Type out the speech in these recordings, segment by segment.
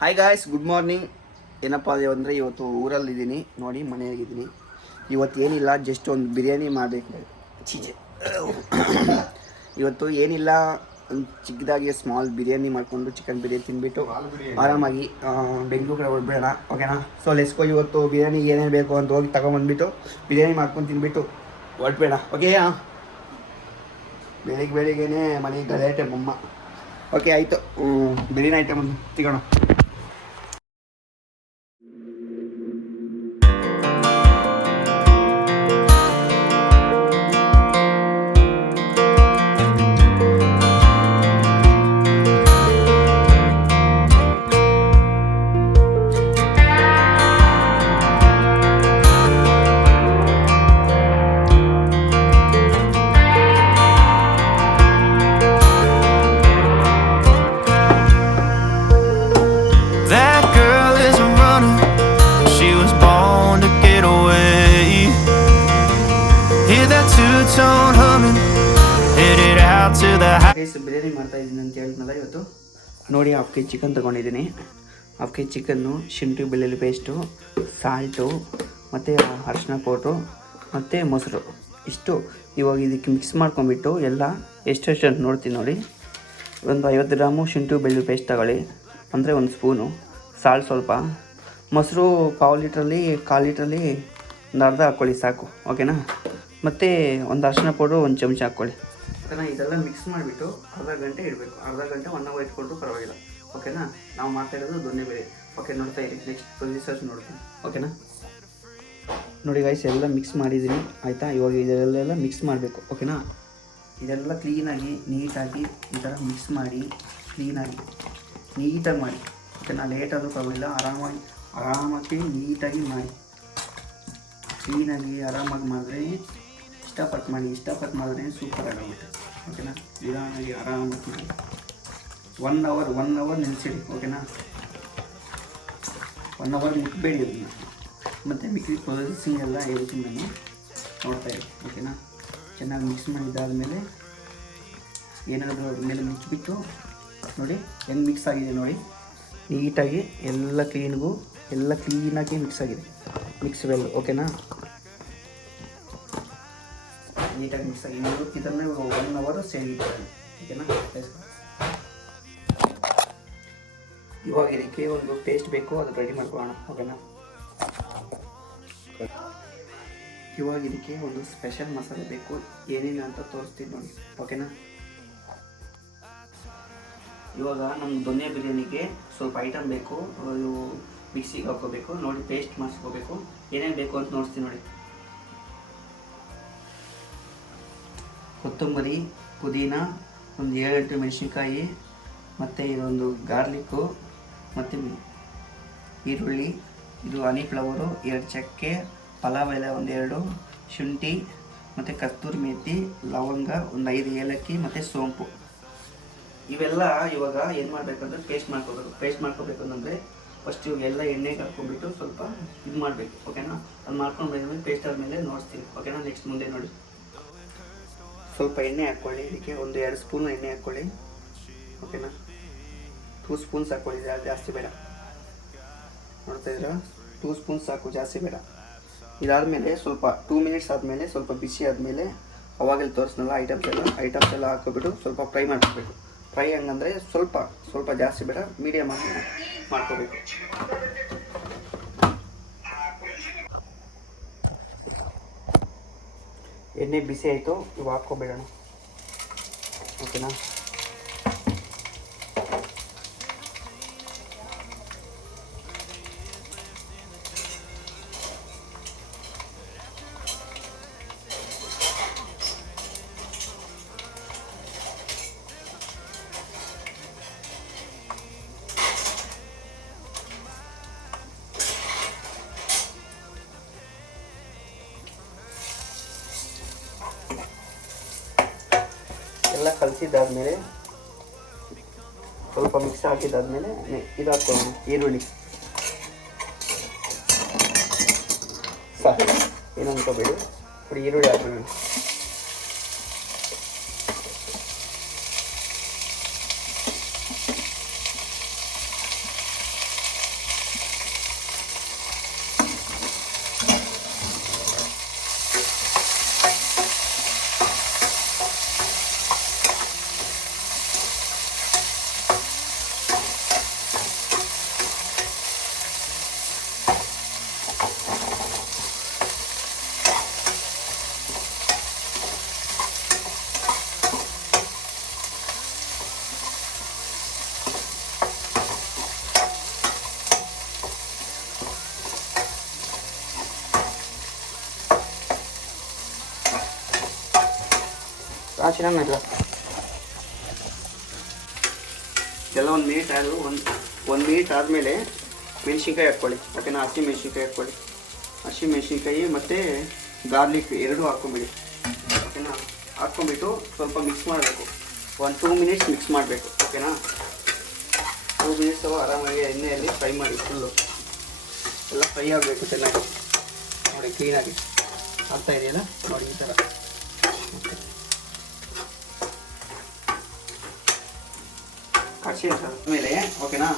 Hi guys, good morning. ಏನಪ್ಪ ಅಂದರೆ ಇವತ್ತು ಊರಲ್ಲಿದ್ದೀನಿ ನೋಡಿ, ಮನೆಯಾಗಿದ್ದೀನಿ. ಇವತ್ತು ಏನಿಲ್ಲ, ಜಸ್ಟ್ ಒಂದು ಬಿರಿಯಾನಿ ಮಾಡಬೇಕು. ಚೀಚೆ ಇವತ್ತು ಏನಿಲ್ಲ, ಒಂದು ಚಿಕ್ಕದಾಗಿ ಸ್ಮಾಲ್ ಬಿರಿಯಾನಿ ಮಾಡಿಕೊಂಡು ಚಿಕನ್ ಬಿರಿಯಾನಿ ತಿಂದುಬಿಟ್ಟು ಆರಾಮಾಗಿ ಬೆಂಗಳೂರು ಕಡೆ ಹೊರಡ್ಬೇಡ. ಓಕೆನಾ? ಸೊ ಲೆಸ್ಕೋ ಇವತ್ತು ಬಿರಿಯಾನಿ ಏನೇನು ಬೇಕು ಅಂತ ಹೋಗಿ ತಗೊಂಬಂದ್ಬಿಟ್ಟು ಬಿರಿಯಾನಿ ಮಾಡ್ಕೊಂಡು ತಿಂದುಬಿಟ್ಟು ಹೊರಡ್ಬೇಡ. ಓಕೆಯಾ? ಬೆಳಿಗ್ಗೆನೇ ಮನೆಗೆ ಗಲಾಟೆ ಬೊಮ್ಮ. ಓಕೆ ಆಯಿತು, ಬಿರಿಯಾನಿ ಐಟಮ್ ತಿಗೋಣ. ಬಿರಿಯಾನಿ ಮಾಡ್ತಾ ಇದ್ದೀನಿ ಅಂತ ಹೇಳ್ತನಲ್ಲ. ಇವತ್ತು ನೋಡಿ, ಹಾಫ್ ಕೆ ಜಿ ಚಿಕನ್ ತೊಗೊಂಡಿದ್ದೀನಿ. ಹಾಫ್ ಕೆ ಜಿ ಚಿಕನ್ನು, ಶುಂಠಿ ಬೆಳ್ಳುಳ್ಳಿ ಪೇಸ್ಟು, ಸಾಲ್ಟು ಮತ್ತು ಅರಿಶಿನ ಪೌಡ್ರು ಮತ್ತು ಮೊಸರು, ಇಷ್ಟು. ಇವಾಗ ಇದಕ್ಕೆ ಮಿಕ್ಸ್ ಮಾಡ್ಕೊಂಬಿಟ್ಟು ಎಲ್ಲ ಎಷ್ಟೆಷ್ಟು ಅಂತ ನೋಡ್ತೀನಿ ನೋಡಿ. ಒಂದು 50 ಗ್ರಾಮು ಶುಂಠಿ ಬೆಳ್ಳುಳ್ಳಿ ಪೇಸ್ಟ್ ತಗೊಳ್ಳಿ, ಅಂದರೆ 1 ಸ್ಪೂನು. ಸಾಲ್ಟ್ ಸ್ವಲ್ಪ, ಮೊಸರು ಕಾಲು ಲೀಟ್ರಲ್ಲಿ ಒಂದು ಅರ್ಧ ಹಾಕ್ಕೊಳ್ಳಿ ಸಾಕು. ಓಕೆನಾ? ಮತ್ತು ಒಂದು ಅರಿಶಿನ ಪೌಡ್ರು 1 ಚಮಚ ಹಾಕ್ಕೊಳ್ಳಿ. ಓಕೆನಾ? ಇದೆಲ್ಲ ಮಿಕ್ಸ್ ಮಾಡಿಬಿಟ್ಟು ಅರ್ಧ ಗಂಟೆ ಇಡಬೇಕು. ಅರ್ಧ ಗಂಟೆ 1 ಅವರ್ ಇಟ್ಕೊಂಡ್ರು ಪರವಾಗಿಲ್ಲ. ಓಕೆನಾ? ನಾವು ಮಾಡ್ತಾ ಇರೋದು ದೊನ್ನೆ ಬೇಳೆ. ಓಕೆ, ನೋಡ್ತಾ ಇರಿ. ನೆಕ್ಸ್ಟ್ ಪ್ರೊಸೀಜರ್ಸ್ ನೋಡ್ತೀನಿ. ಓಕೆನಾ? ನೋಡಿ ಗೈಸ್, ಎಲ್ಲ ಮಿಕ್ಸ್ ಮಾಡಿದ್ದೀನಿ ಆಯಿತಾ. ಇವಾಗ ಇದೆಲ್ಲ ಮಿಕ್ಸ್ ಮಾಡಬೇಕು. ಓಕೆನಾ? ಇದೆಲ್ಲ ಕ್ಲೀನಾಗಿ ನೀಟಾಗಿ ಈ ಥರ ಮಿಕ್ಸ್ ಮಾಡಿ ನೀಟಾಗಿ ಮಾಡಿ. ಓಕೆನಾ? ಲೇಟಾದರೂ ಪರವಾಗಿಲ್ಲ, ಆರಾಮಾಗಿ ನೀಟಾಗಿ ಮಾಡಿ. ಕ್ಲೀನಾಗಿ ಆರಾಮಾಗಿ ಮಾಡಿದ್ರೆ ಇಷ್ಟಪಟ್ಟು ಮಾಡಿದ್ರೆ ಸೂಪರ್ ಆಗುತ್ತೆ. ಓಕೆನಾ? ನಿಧಾನಾಗಿ ಆರಾಮಾಗಿ ಮಾಡಿ 1 ಅವರ್ ನಿಲ್ಲಿಸಿಡಿ. ಓಕೆನಾ? 1 ಅವರ್ ಮುಟ್ಬೇಡಿ ಅದನ್ನು. ಮತ್ತು ಮಿಕ್ಸಿ ಪ್ರೊಸೆಸಿಂಗ್ ಎಲ್ಲ ಹೇಳ್ತೀನಿ ನಾನು, ನೋಡ್ತಾ ಇರಿ. ಓಕೆನಾ? ಚೆನ್ನಾಗಿ ಮಿಕ್ಸ್ ಮಾಡಿದ್ದಾದಮೇಲೆ ಏನಾದರೂ ಅದ್ರ ಮೇಲೆ ಮುಚ್ಚಿಬಿಟ್ಟು ನೋಡಿ ಹೆಂಗೆ ಮಿಕ್ಸ್ ಆಗಿದೆ ನೋಡಿ. ನೀಟಾಗಿ ಎಲ್ಲ ಕ್ಲೀನಾಗಿ ಮಿಕ್ಸ್ ಆಗಿದೆ. Mix well. ಓಕೆನಾ? ನೀಟಾಗಿ ಮಿಕ್ಸ್ ಆಗಿದೆ. ಇದನ್ನು 1 ಅವರ್ ಸೇರಿದ್ದಾರೆ. ಓಕೆನಾ? ಇವಾಗ ಇದಕ್ಕೆ ಒಂದು ಪೇಸ್ಟ್ ಬೇಕು, ಅದು ರೆಡಿ ಮಾಡ್ಕೊಳ್ಳೋಣ. ಓಕೆನಾ? ಇವಾಗ ಇದಕ್ಕೆ ಒಂದು ಸ್ಪೆಷಲ್ ಮಸಾಲೆ ಬೇಕು, ಏನೇನು ಅಂತ ತೋರಿಸ್ತೀನಿ ನೋಡಿ. ಓಕೆನಾ? ಇವಾಗ ನಮ್ಮ ದೊನ್ನೆ ಬಿರಿಯಾನಿಗೆ ಸ್ವಲ್ಪ ಐಟಮ್ ಬೇಕು. ಅದು ಮಿಕ್ಸಿಗೆ ಹಾಕ್ಕೋಬೇಕು ನೋಡಿ, ಪೇಸ್ಟ್ ಮಾಡಿಸ್ಕೋಬೇಕು. ಏನೇನು ಬೇಕು ಅಂತ ನೋಡ್ತೀನಿ ನೋಡಿ. ಕೊತ್ತಂಬರಿ, ಪುದೀನ, ಒಂದು 7-8 ಮೆಣಸಿನ್ಕಾಯಿ, ಮತ್ತು ಇದೊಂದು ಗಾರ್ಲಿಕ್ಕು, ಮತ್ತು ಈರುಳ್ಳಿ, ಇದು ಹನಿ ಫ್ಲವರು, 2 ಚಕ್ಕೆ, ಪಲಾವ್ ಎಲೆ 1-2, ಶುಂಠಿ ಮತ್ತು ಕಸ್ತೂರಿ ಮೆಥಿ, ಲವಂಗ, ಒಂದು 5 ಏಲಕ್ಕಿ ಮತ್ತು ಸೋಂಪು. ಇವೆಲ್ಲ ಇವಾಗ ಏನು ಮಾಡಬೇಕಂದ್ರೆ ಪೇಸ್ಟ್ ಮಾಡ್ಕೋಬೇಕು ಅಂತಂದರೆ ಫಸ್ಟ್ ಇವೆಲ್ಲ ಎಣ್ಣೆಗೆ ಹಾಕ್ಕೊಂಡ್ಬಿಟ್ಟು ಸ್ವಲ್ಪ ಇದು ಮಾಡಬೇಕು. ಓಕೆನಾ? ಅದು ಮಾಡ್ಕೊಂಡು ಬಂದಮೇಲೆ ಪೇಸ್ಟ್ ಆದಮೇಲೆ ನೋಡ್ತೀನಿ. ಓಕೆನಾ? ನೆಕ್ಸ್ಟ್ ಮುಂದೆ ನೋಡಿ. ಸ್ವಲ್ಪ ಎಣ್ಣೆ ಹಾಕ್ಕೊಳ್ಳಿ. ಇದಕ್ಕೆ ಒಂದು 2 ಸ್ಪೂನ್ ಎಣ್ಣೆ ಹಾಕ್ಕೊಳ್ಳಿ. ಓಕೆನಾ? 2 ಸ್ಪೂನ್ಸ್ ಹಾಕ್ಕೊಳ್ಳಿ, ಜಾಸ್ತಿ ಬೇಡ. ನೋಡ್ತಾ ಇದ್ದೀರಾ? 2 ಸ್ಪೂನ್ಸ್ ಸಾಕು, ಜಾಸ್ತಿ ಬೇಡ. ಇದಾದಮೇಲೆ ಸ್ವಲ್ಪ 2 ಮಿನಿಟ್ಸ್ ಆದಮೇಲೆ ಸ್ವಲ್ಪ ಬಿಸಿ ಆದಮೇಲೆ ಅವಾಗೆಲ್ಲ ತೋರಿಸ್ನಲ್ಲ ಐಟಮ್ಸ್ ಎಲ್ಲ ಹಾಕ್ಕೊಬಿಟ್ಟು ಸ್ವಲ್ಪ ಫ್ರೈ ಮಾಡ್ಕೋಬೇಕು. ಫ್ರೈ ಹಂಗಂದರೆ ಸ್ವಲ್ಪ ಜಾಸ್ತಿ ಬೇಡ, ಮೀಡಿಯಮ್ ಆಗಿ ಮಾಡ್ಕೋಬೇಕು. ಎಣ್ಣೆ ಬಿಸಿ ಆಯಿತು, ಇವಾಗ ಹಾಕ್ಕೊಬೇಡೋಣ. ಓಕೆನಾ? ಎಲ್ಲ ಕಲಸಿದ್ದಾದಮೇಲೆ ಸ್ವಲ್ಪ ಮಿಕ್ಸ್ ಹಾಕಿದ್ದಾದಮೇಲೆ ಇದು ಹಾಕ್ಕೊಂಡು ಈರುಳ್ಳಿ ಸಾಕು, ಏನು ಅನ್ಕೋಬೇಡಿ. ಈರುಳ್ಳಿ ಹಾಕೋಣ. ಆಚರಣೆ ಇಲ್ಲ ಎಲ್ಲ ಒಂದು ಮಿನಿಟ್ ಆದರೂ ಒಂದು ಮಿನಿಟ್ ಆದಮೇಲೆ ಮೆಣಸಿನ್ಕಾಯಿ ಹಾಕ್ಕೊಳ್ಳಿ. ಓಕೆನಾ, ಹಸಿ ಮೆಣಸಿನ್ಕಾಯಿ ಹಾಕ್ಕೊಳ್ಳಿ. ಹಸಿ ಮೆಣಸಿನ್ಕಾಯಿ ಮತ್ತು ಗಾರ್ಲಿಕ್ ಎರಡೂ ಹಾಕ್ಕೊಂಬಿಡಿ. ಓಕೆನಾ, ಹಾಕ್ಕೊಂಬಿಟ್ಟು ಸ್ವಲ್ಪ ಮಿಕ್ಸ್ ಮಾಡಬೇಕು. 1-2 ಮಿನಿಟ್ಸ್ ಮಿಕ್ಸ್ ಮಾಡಬೇಕು. ಓಕೆನಾ, 2 ಮಿನಿಟ್ಸ್ ಆರಾಮಾಗಿ ಎಣ್ಣೆಯಲ್ಲಿ ಫ್ರೈ ಮಾಡಿ. ಫುಲ್ಲು ಎಲ್ಲ ಫ್ರೈ ಆಗಬೇಕು ಚೆನ್ನಾಗಿ ನೋಡಿ, ಕ್ಲೀನಾಗಿ ಆಗ್ತಾ ಇದೆಯಲ್ಲ ನೋಡಿ ಈ ಥರ. ಕಡಿಸಿ ಆದಮೇಲೆ ಓಕೆನಾ,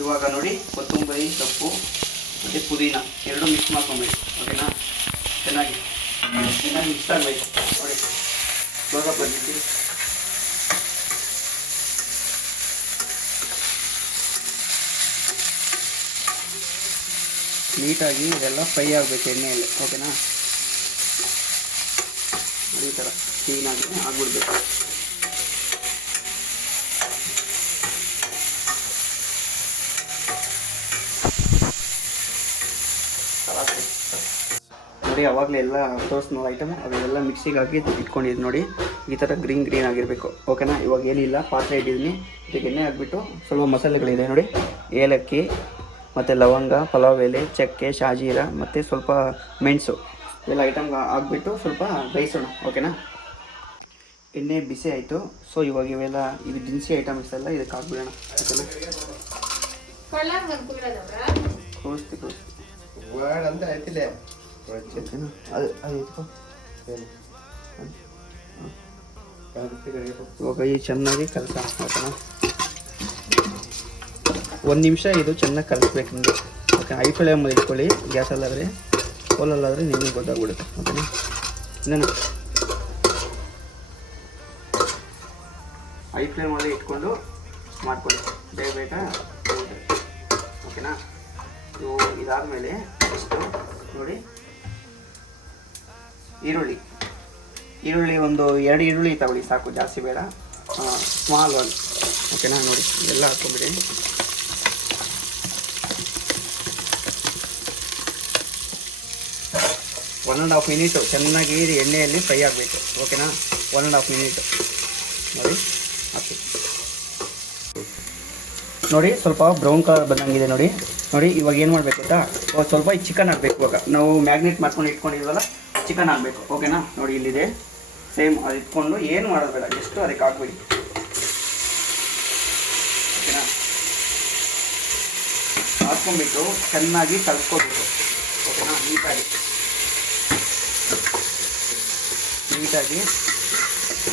ಇವಾಗ ನೋಡಿ ಕೊತ್ತಂಬರಿ ಸೊಪ್ಪು ಮತ್ತು ಪುದೀನ ಎರಡೂ ಮಿಕ್ಸ್ ಮಾಡ್ಕೊಬೇಕು. ಓಕೆನಾ, ಚೆನ್ನಾಗಿ ಮಿಕ್ಸ್ ಆಗಬೇಕು ನೋಡಿ. ಇವಾಗ ಬಂದಿದ್ದು ನೀಟಾಗಿ ಇದೆಲ್ಲ ಫ್ರೈ ಆಗಬೇಕು ಎಣ್ಣೆಯಲ್ಲಿ. ಓಕೆನಾ, ಈ ಥರ ಕ್ಲೀನಾಗಿ ಆಗ್ಬಿಡ್ಬೇಕು. ನೋಡಿ ಅವಾಗಲೇ ಎಲ್ಲ ತೋರಿಸ್ನಲ್ಲ ಐಟಮು ಅದೆಲ್ಲ ಮಿಕ್ಸಿಗೆ ಹಾಕಿ ಇಟ್ಕೊಂಡಿದ್ದು ನೋಡಿ, ಈ ಥರ ಗ್ರೀನ್ ಆಗಿರಬೇಕು. ಓಕೆನಾ, ಇವಾಗ ಏನಿಲ್ಲ, ಪಾತ್ರೆ ಇಟ್ಟಿದ್ದೀನಿ, ಇದಕ್ಕೆ ಎಣ್ಣೆ ಹಾಕ್ಬಿಟ್ಟು ಸ್ವಲ್ಪ ಮಸಾಲೆಗಳಿದೆ ನೋಡಿ, ಏಲಕ್ಕಿ ಮತ್ತು ಲವಂಗ, ಪಲಾವ್ ಎಲೆ, ಚಕ್ಕೆ, ಶಾಜೀರ ಮತ್ತು ಸ್ವಲ್ಪ ಮೆಣಸು ಎಲ್ಲ ಐಟಮ್ ಹಾಕ್ಬಿಟ್ಟು ಸ್ವಲ್ಪ ಬೇಯಿಸೋಣ. ಓಕೆನಾ, ಎಣ್ಣೆ ಬಿಸಿ ಆಯಿತು. ಸೊ ಇವಾಗ ಇವೆಲ್ಲ ಇದು ದಿನಸಿ ಐಟಮ್ಸ್ ಎಲ್ಲ ಇದಕ್ಕೆ ಹಾಕ್ಬಿಡೋಣ. ಇವಾಗ ಈ ಚೆನ್ನಾಗಿ ಕಲಸ. ಓಕೆನಾ, 1 ನಿಮಿಷ ಇದು ಚೆನ್ನಾಗಿ ಕಲಿಸ್ಬೇಕು ನಿಮಗೆ. ಓಕೆ, ಹೈ ಫ್ಲೇಮಲ್ಲಿ ಇಟ್ಕೊಳ್ಳಿ. ಗ್ಯಾಸಲ್ಲಾದರೆ ಕೋಲಲ್ಲಾದರೆ ನಿಮಗೆ ಗೊತ್ತಾಗ್ಬಿಡುತ್ತೆ. ಓಕೆನಾ, ಇನ್ನೇನು ಹೈ ಫ್ಲೇಮಲ್ಲಿ ಇಟ್ಕೊಂಡು ಮಾಡ್ಕೊಳ್ಳಿ, ಬೇಗ ಓಕೆನಾ. ಇದಾದಮೇಲೆ ಇಷ್ಟು ನೋಡಿ, ಈರುಳ್ಳಿ ಒಂದು 2 ಈರುಳ್ಳಿ ತಗೊಳ್ಳಿ ಸಾಕು, ಜಾಸ್ತಿ ಬೇಡ, ಸ್ಮಾಲ್ ಒನ್. ಓಕೆನಾ, ನೋಡಿ ಎಲ್ಲ ಹಾಕ್ಕೊಂಬಿಡಿ. ಒನ್ ಆ್ಯಂಡ್ ಹಾಫ್ ಮಿನಿಟು ಚೆನ್ನಾಗಿ ಎಣ್ಣೆಯಲ್ಲಿ ಫ್ರೈ ಆಗಬೇಕು. ಓಕೆನಾ, 1.5 ಮಿನಿಟ್ ನೋಡಿ ಹಾಕಿ. ನೋಡಿ ಸ್ವಲ್ಪ ಬ್ರೌನ್ ಕಲರ್ ಬಂದಂಗಿದೆ ನೋಡಿ. ಇವಾಗ ಏನು ಮಾಡಬೇಕು ಗೊತ್ತಾ, ಸ್ವಲ್ಪ ಚಿಕನ್ ಹಾಕಬೇಕು. ಇವಾಗ ನಾವು ಮ್ಯಾಗ್ನೇಟ್ ಮಾಡ್ಕೊಂಡು ಇಟ್ಕೊಂಡಿದ್ವಲ್ಲ, ಚಿಕನ್ ಹಾಕಬೇಕು. ಓಕೆನಾ, ನೋಡಿ ಇಲ್ಲಿದೆ ಸೇಮ್, ಅದು ಇಟ್ಕೊಂಡು ಏನು ಮಾಡೋದು ಬೇಡ, ಜಸ್ಟ್ ಅದಕ್ಕೆ ಹಾಕ್ಬಿಡಿ. ಓಕೆನಾ, ಹಾಕ್ಕೊಂಡ್ಬಿಟ್ಟು ಚೆನ್ನಾಗಿ ಕಲಿಸ್ಕೋಬೇಕು. ಓಕೆನಾ, ನೀಟಾಗಿ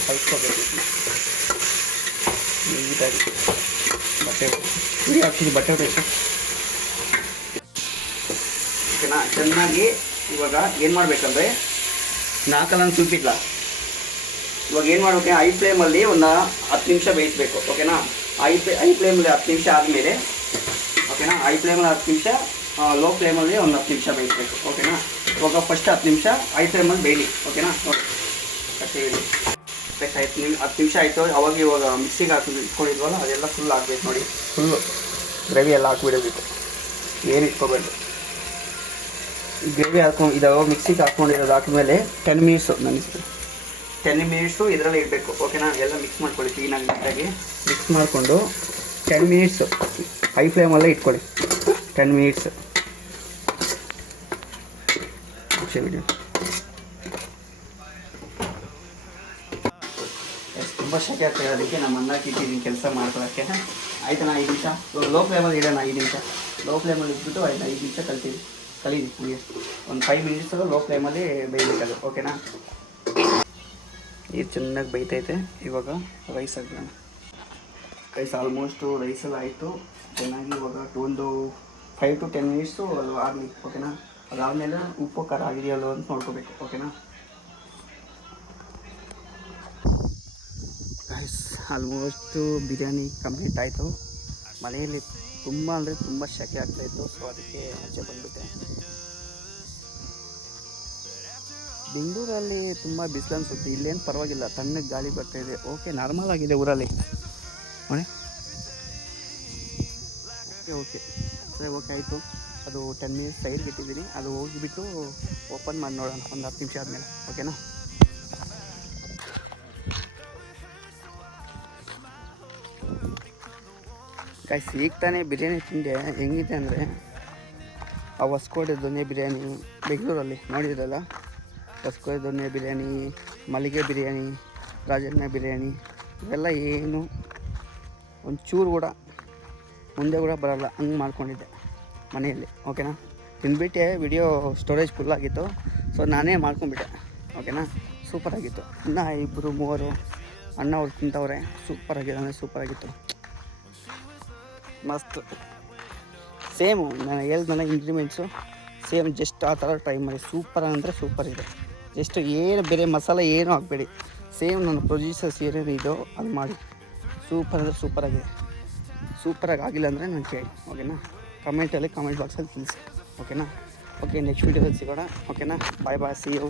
ಕಲಿಸ್ಕೋಬೇಕು. ನೀಟಾಗಿ ಬಟ್ಟೆ ಪುಡಿ ಹಾಕ್ತೀನಿ, ಬಟ್ಟೆ ಬೇಕು. ಓಕೆನಾ, ಚೆನ್ನಾಗಿ ಇವಾಗ ಏನು ಮಾಡಬೇಕಂದ್ರೆ 4 ಸುಲ್ಪಿಲ್ಲ. ಇವಾಗ ಏನು ಮಾಡಬೇಕು, ಹೈ ಫ್ಲೇಮಲ್ಲಿ ಒಂದು 10 ನಿಮಿಷ ಬೇಯಿಸಬೇಕು. ಓಕೆನಾ, ಹೈ ಫ್ಲೇಮಲ್ಲಿ 10 ನಿಮಿಷ ಆದಮೇಲೆ, ಓಕೆನಾ, ಹೈ ಫ್ಲೇಮಲ್ಲಿ 10 ನಿಮಿಷ, ಲೋ ಫ್ಲೇಮಲ್ಲಿ ಒಂದು 10 ನಿಮಿಷ ಬೇಯಿಸಬೇಕು. ಓಕೆನಾ, ಇವಾಗ ಫಸ್ಟ್ 10 ನಿಮಿಷ ಹೈ ಫ್ಲೇಮಲ್ಲಿ ಬೇಯಲಿ. ಓಕೆನಾ, ನೋಡಿ ಕಟ್ಟಿ 10 ನಿಮಿಷ ಆಯಿತು. ಇವಾಗ ಮಿಕ್ಸಿಗೆ ಹಾಕಿ ಇಟ್ಕೊಂಡಿದ್ವಲ್ಲ ಅದೆಲ್ಲ ಫುಲ್ ಹಾಕ್ಬೇಕು ನೋಡಿ. ಫುಲ್ಲು ಗ್ರೇವಿ ಎಲ್ಲ ಹಾಕ್ಬಿಡಬೇಕು, ಏನು ಇಟ್ಕೋಬೇಕು. ಈ ಗ್ರೇವಿ ಮಿಕ್ಸಿಗೆ ಹಾಕ್ಕೊಂಡಿರೋದು ಹಾಕಿದ್ಮೇಲೆ 10 ಮಿನಿಟ್ಸು 10 ಮಿನಿಟ್ಸು ಇದರಲ್ಲೇ ಇಡಬೇಕು. ಓಕೆನಾ, ಎಲ್ಲ ಮಿಕ್ಸ್ ಮಾಡ್ಕೊಳ್ಳಿ ಕ್ಲೀನಾಗಿ, ನೀಟಾಗಿ ಮಿಕ್ಸ್ ಮಾಡಿಕೊಂಡು 10 ಮಿನಿಟ್ಸು ಹೈ ಫ್ಲೇಮಲ್ಲೇ ಇಟ್ಕೊಳ್ಳಿ. 10 ಮಿನಿಟ್ಸ್ ವಿಡಿಯೋ ತುಂಬ ಶೆಕೆ ಆಗ್ತದೆ, ಅದಕ್ಕೆ ನಮ್ಮ ಅಣ್ಣಕ್ಕೆ ಇಟ್ಟಿದ್ದೀನಿ ಕೆಲಸ ಮಾಡ್ಕೊಳ್ಳೋಕ್ಕೆ. ಆಯ್ತಾನ 5 ನಿಮಿಷ ಲೋ ಫ್ಲೇಮಲ್ಲಿ ಇಡೋಣ. 5 ನಿಮಿಷ ಲೋ ಫ್ಲೇಮಲ್ಲಿ ಇಟ್ಬಿಟ್ಟು 5 ನಿಮಿಷ ಕಲೀರಿ ನಮಗೆ. ಒಂದು 5 ಮಿನಿಟ್ಸ್ ಲೋ ಫ್ಲೇಮಲ್ಲಿ ಬೇಯಬೇಕದು. ಓಕೆನಾ, ಇದು ಚೆನ್ನಾಗಿ ಬೇಯ್ತೈತೆ. ಇವಾಗ ರೈಸ್ ಹಾಕೋಣ. ರೈಸ್ ಆಲ್ಮೋಸ್ಟು ರೈಸೆಲ್ಲ ಆಯಿತು ಚೆನ್ನಾಗಿ. ಇವಾಗ ಒಂದು 5 to 10 ಮಿನಿಟ್ಸು ಅದು ಆಗಲಿ. ಓಕೆನಾ, ಅದಾದಮೇಲೆ ಉಪ್ಪು ಖಾರ ಆಗಿದೆಯಲ್ಲೋ ಅಂತ ನೋಡ್ಕೋಬೇಕು. ಓಕೆನಾ, ರೈಸ್ ಆಲ್ಮೋಸ್ಟು ಬಿರಿಯಾನಿ ಕಂಪ್ಲೀಟ್ ಆಯಿತು. ಮನೆಯಲ್ಲಿ ತುಂಬ ಅಂದರೆ ತುಂಬ ಶೆಕೆ ಆಗ್ತಾಯಿತ್ತು, ಸೊ ಅದಕ್ಕೆ ಆಚೆ ಬಂದುಬಿಟ್ಟೆ. ಬೆಂಗಳೂರಲ್ಲಿ ತುಂಬ ಬಿಸಿಲು ಅನಿಸುತ್ತೆ, ಇಲ್ಲೇನು ಪರವಾಗಿಲ್ಲ, ತಣ್ಣಗೆ ಗಾಳಿ ಬರ್ತಾಯಿದೆ. ಓಕೆ, ನಾರ್ಮಲ್ ಆಗಿದೆ ಊರಲ್ಲಿ. ನೋಡಿ ಓಕೆ ಸರಿ, ಓಕೆ ಆಯಿತು. ಅದು 10 ಮಿನಿಟ್ಸ್ ಸೈಡ್ಗೆ ಇಟ್ಟಿದ್ದೀನಿ, ಅದು ಹೋಗಿಬಿಟ್ಟು ಓಪನ್ ಮಾಡಿ ನೋಡೋಣ ಒಂದು 10 ನಿಮಿಷ ಆದಮೇಲೆ. ಓಕೆನಾ, ಗೈಸ್ ಈಗ ತಾನೇ ಬಿರಿಯಾನಿ ತಿಂದೆ. ಹೆಂಗಿದೆ ಅಂದರೆ ಆ ಹೊಸ್ಕೋಟೆ ದೊನ್ನೆ ಬಿರಿಯಾನಿ ಬೆಂಗಳೂರಲ್ಲಿ ನೋಡಿದ್ರಲ್ಲ, ಹೊಸ್ಕೋಟೆ ದೊನ್ನೆ ಬಿರಿಯಾನಿ, ಮಲ್ಲಿಗೆ ಬಿರಿಯಾನಿ, ರಾಜಣ್ಣ ಬಿರಿಯಾನಿ ಇವೆಲ್ಲ ಏನು ಒಂಚೂರು ಕೂಡ ಮುಂದೆ ಕೂಡ ಬರೋಲ್ಲ ಹಂಗೆ ಮಾಡ್ಕೊಂಡಿದ್ದೆ ಮನೆಯಲ್ಲಿ. ಓಕೆನಾ, ತಿಂದ್ಬಿಟ್ಟೆ. ವಿಡಿಯೋ ಸ್ಟೋರೇಜ್ ಫುಲ್ಲಾಗಿತ್ತು, ಸೊ ನಾನೇ ಮಾಡ್ಕೊಂಬಿಟ್ಟೆ. ಓಕೆನಾ, ಸೂಪರಾಗಿತ್ತು. ಇನ್ನು 2-3 ಅಣ್ಣ ಅವ್ರು ತಿಂತವ್ರೆ. ಸೂಪರಾಗಿದೆ ಅಂದರೆ ಸೂಪರಾಗಿತ್ತು, ಮಸ್ತ್. ಸೇಮು ನಾನು ಹೇಳ್ದಲ್ಲ ಇಂಗ್ರೀಡಿಯೆಂಟ್ಸು ಸೇಮ್, ಜಸ್ಟ್ ಆ ಥರ ಟ್ರೈ ಮಾಡಿ. ಸೂಪರ್ ಅಂದರೆ ಸೂಪರ್ ಇದೆ. ಜಸ್ಟ್ ಏನು ಬೇರೆ ಮಸಾಲೆ ಏನೂ ಹಾಕಬೇಡಿ, ಸೇಮ್ ನನ್ನ ಪ್ರೊಡ್ಯೂಸರ್ಸ್ ಏನೇನು ಇದೋ ಅದು ಮಾಡಿ. ಸೂಪರ್ ಅಂದರೆ ಸೂಪರಾಗಿದೆ. ಸೂಪರಾಗಿ ಆಗಿಲ್ಲ ಅಂದರೆ ನಾನು ಕೇಳಿ. ಓಕೆನಾ, ಕಮೆಂಟ್ ಬಾಕ್ಸಲ್ಲಿ ತಿಳಿಸಿ. ಓಕೆನಾ, ಓಕೆ, ನೆಕ್ಸ್ಟ್ ವೀಡಿಯೋದಲ್ಲಿ ಸಿಗೋಣ. ಓಕೆನಾ, ಬಾಯ್ ಬಾಯ್, ಸಿ ಯು.